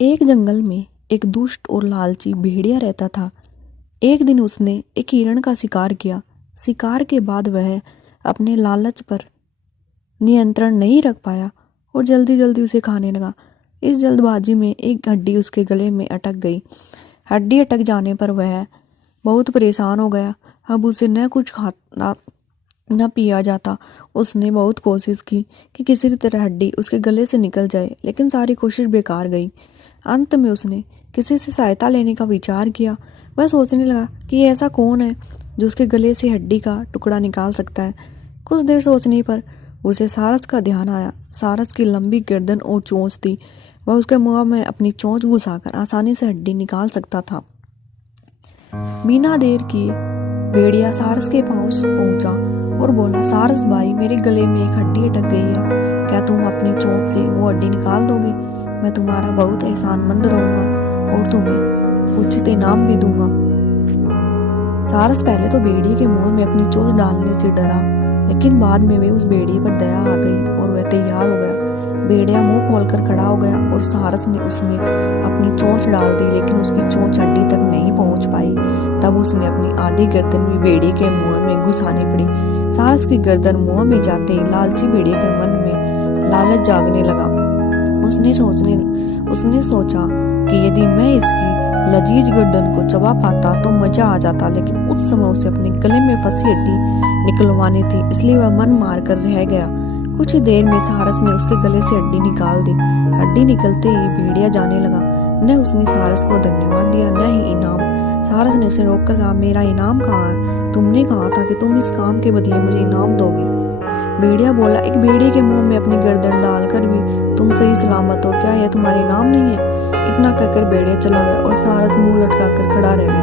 एक जंगल में एक दुष्ट और लालची भेड़िया रहता था। एक दिन उसने एक हिरण का शिकार किया। शिकार के बाद वह अपने लालच पर नियंत्रण नहीं रख पाया और जल्दी जल्दी उसे खाने लगा। इस जल्दबाजी में एक हड्डी उसके गले में अटक गई। हड्डी अटक जाने पर वह बहुत परेशान हो गया। अब उसे न कुछ खाना न पिया जाता। उसने बहुत कोशिश की कि किसी तरह हड्डी उसके गले से निकल जाए, लेकिन सारी कोशिश बेकार गई। अंत में उसने किसी से सहायता लेने का विचार किया। वह सोचने लगा कि ऐसा कौन है जो उसके गले से हड्डी का टुकड़ा निकाल सकता है। कुछ देर सोचने पर उसे सारस का ध्यान आया। सारस की लंबी गर्दन और चोंच थी। वह उसके मुंह में अपनी चोंच घुसाकर आसानी से हड्डी निकाल सकता था। बिना देर किए भेड़िया सारस के पास पहुंचा और बोला, सारस भाई, मेरे गले में एक हड्डी अटक गई है। क्या तुम अपनी चोंच से वो हड्डी निकाल दोगे? मैं तुम्हारा बहुत एहसानमंद रहूंगा और तुम्हें उचित इनाम भी दूंगा। सारस पहले तो भेड़िए के मुंह में अपनी चोंच डालने से डरा, लेकिन बाद में वे उस भेड़िए पर दया आ गई और वह तैयार हो गया। भेड़िया मुंह खोलकर खड़ा हो गया और सारस ने उसमें अपनी चोंच डाल दी, लेकिन उसकी चोंच हड्डी तक नहीं पहुंच पाई। तब उसने अपनी आधी गर्दन भी भेड़िए के मुंह में घुसानी पड़ी। सारस की गर्दन मुंह में जाते ही लालची भेड़िए के मन में लालच जागने लगा। उसने सोचा कि यदि मैं इसकी लजीज गर्दन को चबा पाता तो मजा आ जाता, लेकिन उस समय उसे अपने गले में फंसी हड्डी निकलवानी थी, इसलिए वह मन मार कर रह गया। कुछ ही देर में सारस ने उसके गले से हड्डी निकाल दी। हड्डी निकलते ही भेड़िया जाने लगा। न उसने सारस को धन्यवाद दिया, न ही इनाम। सारस ने उसे रोककर कहा, मेरा इनाम कहाँ है? तुमने कहा था कि तुम इस काम के बदले मुझे इनाम दोगे। भेड़िया बोला, एक भेड़िए के मुंह में अपनी गर्दन डालकर भी तुम सही सलामत हो, क्या यह तुम्हारा इनाम नहीं है? इतना कहकर भेड़िया चला गया और सारस मुंह लटका कर खड़ा रह गया।